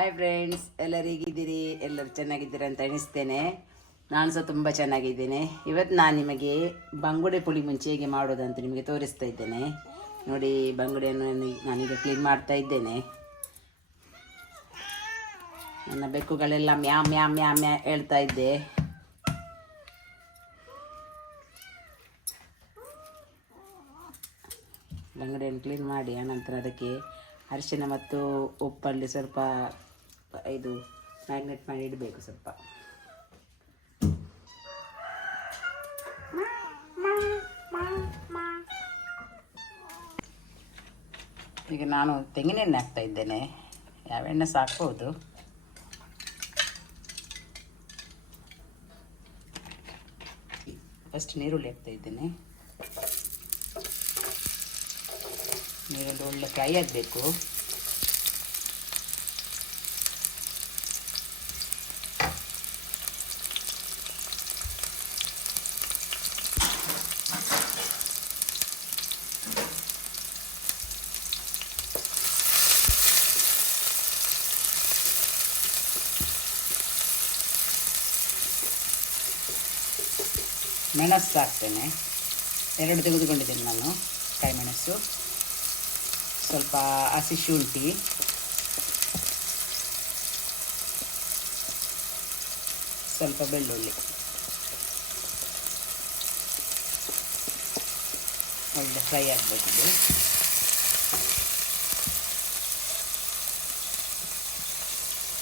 Hi friends, ಎಲ್ಲರೂ ಹೇಗಿದ್ದೀರಿ? ಎಲ್ಲರೂ ಚೆನ್ನಾಗಿದ್ದೀರಿ ಅಂತ ಎಣಿಸ್ತೇನೆ. ನಾನು ಸಹ ತುಂಬ ಚೆನ್ನಾಗಿದ್ದೇನೆ. ಇವತ್ತು ನಾನು ನಿಮಗೆ ಬಂಗುಡೆ ಪುಳಿ ಮುಂಚೆ ಹೇಗೆ ಮಾಡೋದಂತ ನಿಮಗೆ ತೋರಿಸ್ತಾ ಇದ್ದೇನೆ. ನೋಡಿ, ಬಂಗುಡೆಯನ್ನು ನಾನೀಗ ಕ್ಲೀನ್ ಮಾಡ್ತಾ ಇದ್ದೇನೆ. ನನ್ನ ಬೆಕ್ಕುಗಳೆಲ್ಲ ಮ್ಯಾ ಮ್ಯಾ ಮ್ಯಾ ಮ್ಯಾ ಹೇಳ್ತಾ ಇದ್ದೆ. ಬಂಗುಡೆಯನ್ನು ಕ್ಲೀನ್ ಮಾಡಿ ಆನಂತರ ಅದಕ್ಕೆ ಅರಿಶಿನ ಮತ್ತು ಉಪ್ಪಲ್ಲಿ ಸ್ವಲ್ಪ ಇದು ಮ್ಯಾಗ್ನೆಟ್ ಮಾಡಿ ಇಡಬೇಕು. ಸ್ವಲ್ಪ ಈಗ ನಾನು ತೆಂಗಿನೆಣ್ಣೆ ಹಾಕ್ತಾ ಇದ್ದೇನೆ. ಯಾವ ಎಣ್ಣೆ ಸಹ ಹಾಕ್ಬೋದು. ಫಸ್ಟ್ ನೀರುಳ್ಳಿ ಹಾಕ್ತಾ ಇದ್ದೇನೆ. ನೀರುಳ್ಳಿ ಒಳ್ಳೆ ಫ್ರೈ ಆಗಬೇಕು. ಮೆಣಸು ಹಾಕ್ತೇನೆ. 2 ತೆಗೆದುಕೊಂಡಿದ್ದೇನೆ ನಾನು, ಕಾಯಿ ಮೆಣಸು. ಸ್ವಲ್ಪ ಹಸಿ ಶುಂಠಿ, ಸ್ವಲ್ಪ ಬೆಳ್ಳುಳ್ಳಿ. ಒಳ್ಳೆ ಫ್ರೈ ಆಗಬೇಕಿದೆ.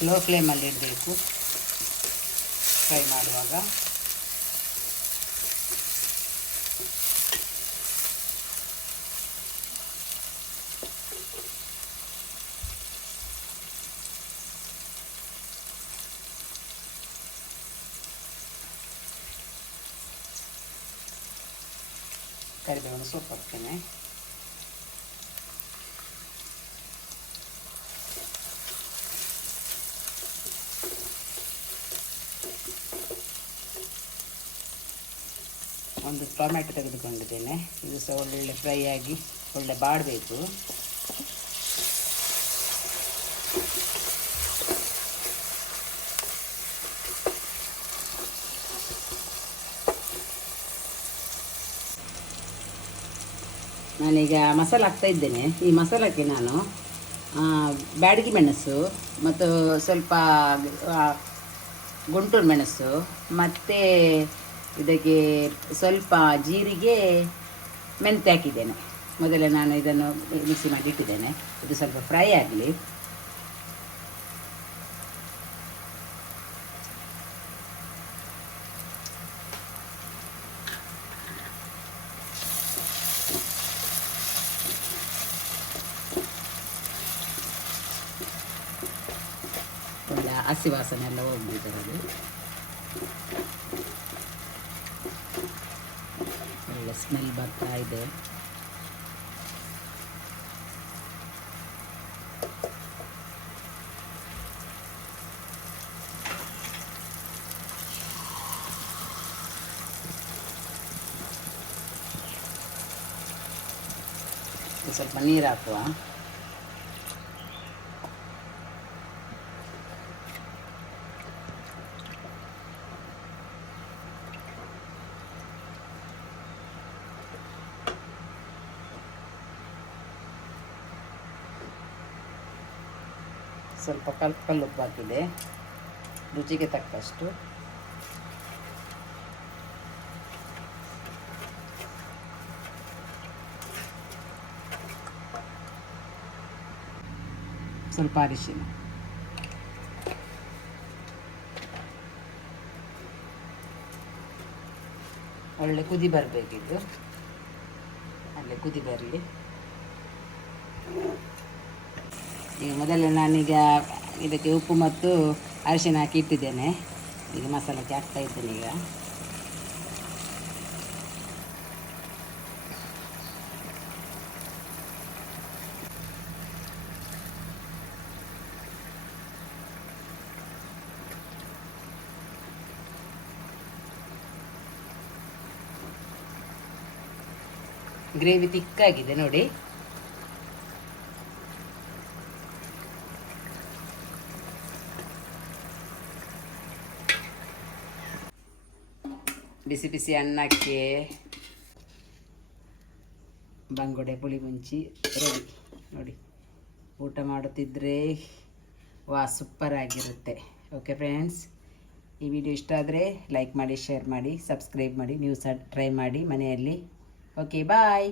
ಲೋ ಫ್ಲೇಮಲ್ಲಿ ಇಡಬೇಕು ಫ್ರೈ ಮಾಡುವಾಗ. ಕರಿಬೇವಿನ ಸೊಪ್ಪು ಹಾಕ್ತೇನೆ. ಒಂದು ಟೊಮೆಟೊ ತೆಗೆದುಕೊಂಡಿದ್ದೇನೆ. ಇದು ಸಹ ಒಳ್ಳೆ ಫ್ರೈ ಆಗಿ ಒಳ್ಳೆ ಬಾಡಬೇಕು. ನಾನೀಗ ಮಸಾಲೆ ಹಾಕ್ತಾ ಇದ್ದೇನೆ. ಈ ಮಸಾಲಕ್ಕೆ ನಾನು ಬ್ಯಾಡಗಿ ಮೆಣಸು ಮತ್ತು ಸ್ವಲ್ಪ ಗುಂಟೂರು ಮೆಣಸು ಮತ್ತು ಇದಕ್ಕೆ ಸ್ವಲ್ಪ ಜೀರಿಗೆ, ಮೆಂತ್ಯ ಹಾಕಿದ್ದೇನೆ. ಮೊದಲೇ ನಾನು ಇದನ್ನು ಮಿಕ್ಸಿ ಮಾಡಿ ಇಟ್ಟಿದ್ದೇನೆ. ಇದು ಸ್ವಲ್ಪ ಫ್ರೈ ಆಗಲಿ. ಒಳ್ಳೆ ಹಸಿ ವಾಸನೆ ಎಲ್ಲ ಹೋಗ್ಬಿಡ್ತದೆ. ಒಳ್ಳೆ ಸ್ಮೆಲ್ ಬರ್ತಾ ಇದೆ. ಸ್ವಲ್ಪ ನೀರು ಹಾಕುವ. ಸ್ವಲ್ಪ ಕಲ್ಲುಪ್ಪು ಹಾಕಿದೆ, ರುಚಿಗೆ ತಕ್ಕಷ್ಟು. ಸ್ವಲ್ಪ ಅರಿಶಿನ. ಒಳ್ಳೆ ಕುದಿ ಬರಬೇಕಿದ್ದು. ಒಳ್ಳೆ ಕುದಿ ಬರಲಿ. ಈಗ ಮೊದಲೇ ನಾನೀಗ ಇದಕ್ಕೆ ಉಪ್ಪು ಮತ್ತು ಅರಿಶಿನ ಹಾಕಿ ಇಟ್ಟಿದ್ದೇನೆ. ಈಗ ಮಸಾಲಕ್ಕೆ ಹಾಕ್ತಾ ಇದ್ದೇನೆ. ಈಗ ಗ್ರೇವಿ ತಿಕ್ಕಾಗಿದೆ ನೋಡಿ. ಬಿಸಿ ಬಿಸಿ ಅನ್ನಕ್ಕೆ ಬಂಗುಡೆ ಪುಳಿ ಮುಂಚಿ ರೆಡಿ ನೋಡಿ. ಊಟ ಮಾಡುತ್ತಿದ್ದರೆ ಸೂಪರ್ ಆಗಿರುತ್ತೆ. ಓಕೆ ಫ್ರೆಂಡ್ಸ್, ಈ ವಿಡಿಯೋ ಇಷ್ಟ ಆದರೆ ಲೈಕ್ ಮಾಡಿ, ಶೇರ್ ಮಾಡಿ, ಸಬ್ಸ್ಕ್ರೈಬ್ ಮಾಡಿ. ನೀವು ಸಹ ಟ್ರೈ ಮಾಡಿ ಮನೆಯಲ್ಲಿ. ಓಕೆ, ಬಾಯ್.